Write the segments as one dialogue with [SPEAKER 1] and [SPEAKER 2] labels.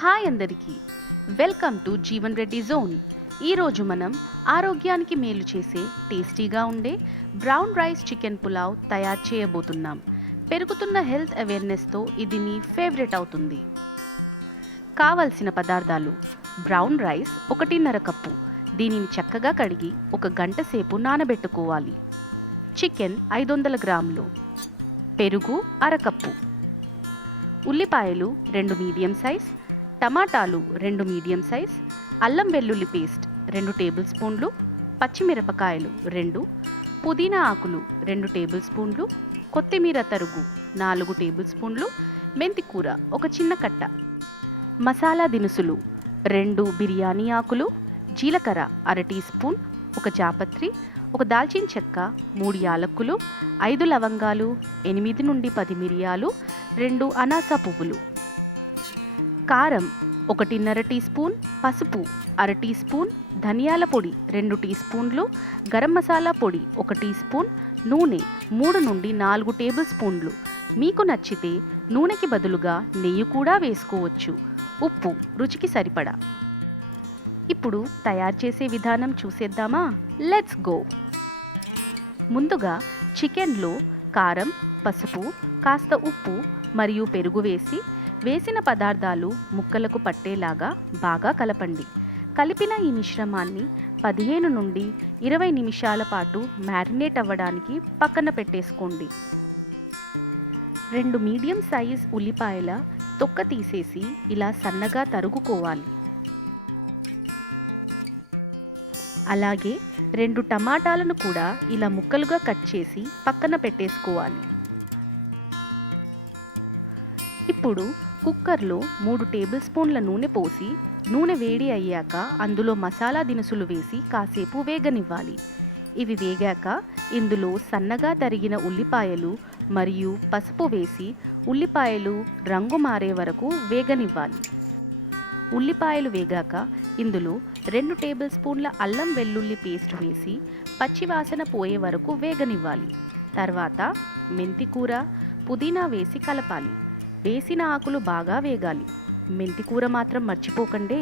[SPEAKER 1] Hi అందరికీ. Welcome to Jeevan Reddy zone. ఈరోజు మనం ఆరోగ్యానికి మేలు చేసే టేస్టీగా ఉండే బ్రౌన్ రైస్ చికెన్ పులావ్ తయారు చేయబోతున్నాం. పెరుగుతున్న హెల్త్ అవేర్నెస్తో ఇది మీ ఫేవరెట్ అవుతుంది. కావలసిన పదార్థాలు బ్రౌన్ రైస్ ఒకటిన్నర కప్పు. దీనిని చక్కగా కడిగి ఒక గంట సేపు నానబెట్టుకోవాలి. చికెన్ ఐదు వందల గ్రాములు. పెరుగు అరకప్పు. ఉల్లిపాయలు రెండు మీడియం సైజ్. టమాటాలు రెండు మీడియం సైజ్ అల్లం వెల్లుల్లి పేస్ట్ రెండు టేబుల్ స్పూన్లు పచ్చిమిరపకాయలు రెండు పుదీనా ఆకులు రెండు టేబుల్ స్పూన్లు కొత్తిమీర తరుగు నాలుగు టేబుల్ స్పూన్లు మెంతికూర ఒక చిన్న కట్ట. మసాలా దినుసులు రెండు బిర్యానీ ఆకులు జీలకర్ర అర టీ స్పూన్ ఒక జాపత్రి ఒక దాల్చిన చెక్క మూడు యాలక్కులు ఐదు లవంగాలు ఎనిమిది నుండి పది మిరియాలు రెండు అనాస పువ్వులు. కారం ఒకటిన్నర టీ స్పూన్ పసుపు అర టీ స్పూన్ ధనియాల పొడి రెండు టీ స్పూన్లు గరం మసాలా పొడి ఒక టీ స్పూన్ నూనె మూడు నుండి నాలుగు టేబుల్ స్పూన్లు. మీకు నచ్చితే నూనెకి బదులుగా నెయ్యి కూడా వేసుకోవచ్చు. ఉప్పు రుచికి సరిపడా. ఇప్పుడు తయారు చేసే విధానం చూసేద్దామా? లెట్స్ గో ముందుగా చికెన్లో కారం పసుపు కాస్త ఉప్పు మరియు పెరుగు వేసి వేసిన పదార్థాలు ముక్కలకు పట్టేలాగా బాగా కలపండి. కలిపిన ఈ మిశ్రమాన్ని పదిహేను నుండి ఇరవై నిమిషాల పాటు మ్యారినేట్ అవ్వడానికి పక్కన పెట్టేసుకోండి. రెండు మీడియం సైజ్ ఉల్లిపాయల తొక్క తీసేసి ఇలా సన్నగా తరుగుకోవాలి అలాగే రెండు టమాటాలను కూడా ఇలా ముక్కలుగా కట్ చేసి పక్కన పెట్టేసుకోవాలి. ఇప్పుడు కుక్కర్లో మూడు టేబుల్ స్పూన్ల నూనె పోసి నూనె వేడి అయ్యాక అందులో మసాలా దినుసులు వేసి కాసేపు వేగనివ్వాలి. ఇవి వేగాక ఇందులో సన్నగా తరిగిన ఉల్లిపాయలు మరియు పసుపు వేసి ఉల్లిపాయలు రంగు మారే వరకు వేగనివ్వాలి. ఉల్లిపాయలు వేగాక ఇందులో రెండు టేబుల్ స్పూన్ల అల్లం వెల్లుల్లి పేస్ట్ వేసి పచ్చివాసన పోయే వరకు వేగనివ్వాలి. తర్వాత మెంతికూర పుదీనా వేసి కలపాలి. వేసిన ఆకులు బాగా వేగాలి. మెంతి కూర మాత్రం మర్చిపోకండి.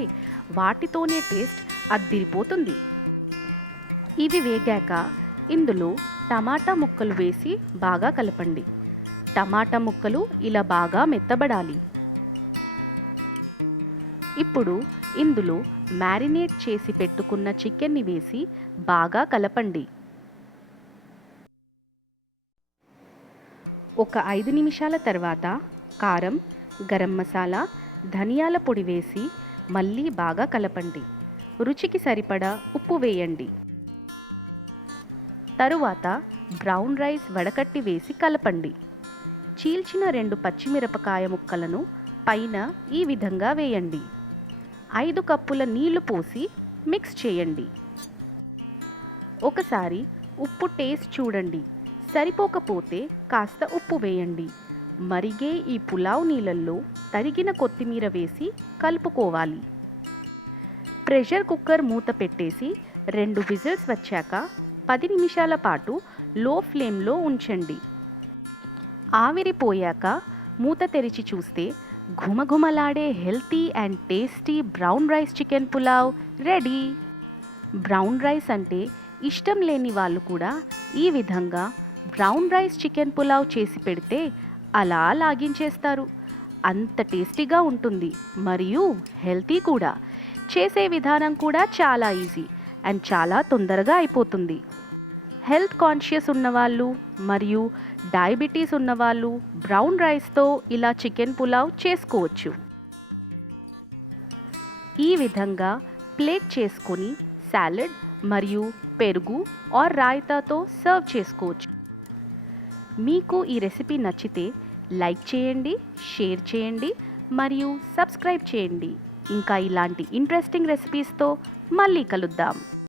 [SPEAKER 1] వాటితోనే టేస్ట్ అద్దిరిపోతుంది. ఇవి వేగాక ఇందులో టమాటా ముక్కలు వేసి బాగా కలపండి. టమాటా ముక్కలు ఇలా బాగా మెత్తబడాలి. ఇప్పుడు ఇందులో మ్యారినేట్ చేసి పెట్టుకున్న చికెన్ని వేసి బాగా కలపండి. ఒక ఐదు నిమిషాల తర్వాత కారం గరం మసాలా ధనియాల పొడి వేసి మళ్ళీ బాగా కలపండి. రుచికి సరిపడా ఉప్పు వేయండి. తరువాత బ్రౌన్ రైస్ వడకట్టి వేసి కలపండి. చీల్చిన రెండు పచ్చిమిరపకాయ ముక్కలను పైన ఈ విధంగా వేయండి. ఐదు కప్పుల నీళ్ళు పోసి మిక్స్ చేయండి. ఒకసారి ఉప్పు టేస్ట్ చూడండి. సరిపోకపోతే కాస్త ఉప్పు వేయండి. మరిగే ఈ పులావ్ నీళ్ళల్లో తరిగిన కొత్తిమీర వేసి కలుపుకోవాలి. ప్రెషర్ కుక్కర్ మూత పెట్టేసి రెండు విజిల్స్ వచ్చాక పది నిమిషాల పాటు లో ఫ్లేమ్లో ఉంచండి. ఆవిరిపోయాక మూత తెరిచి చూస్తే ఘుమఘుమలాడే healthy and tasty brown rice chicken pulao ready. Brown rice అంటే ఇష్టం లేని వాళ్ళు కూడా ఈ విధంగా బ్రౌన్ రైస్ చికెన్ పులావ్ చేసి పెడితే అలా లాగించేస్తారు. అంత టేస్టీగా ఉంటుంది. మరియు హెల్తీ కూడా. చేసే విధానం కూడా చాలా ఈజీ అండ్ చాలా తొందరగా అయిపోతుంది. హెల్త్ కాన్షియస్ ఉన్నవాళ్ళు మరియు డయాబెటీస్ ఉన్నవాళ్ళు బ్రౌన్ రైస్తో ఇలా చికెన్ పులావ్ చేసుకోవచ్చు. ఈ విధంగా ప్లేట్ చేసుకొని సాలడ్ మరియు పెరుగు ఆర్ రాయితాతో సర్వ్ చేసుకోవచ్చు. మీకు ఈ రెసిపీ నచ్చితే లైక్ చేయండి షేర్ చేయండి మరియు సబ్స్క్రైబ్ చేయండి. ఇంకా ఇలాంటి ఇంట్రెస్టింగ్ రెసిపీస్తో మళ్ళీ కలుద్దాం.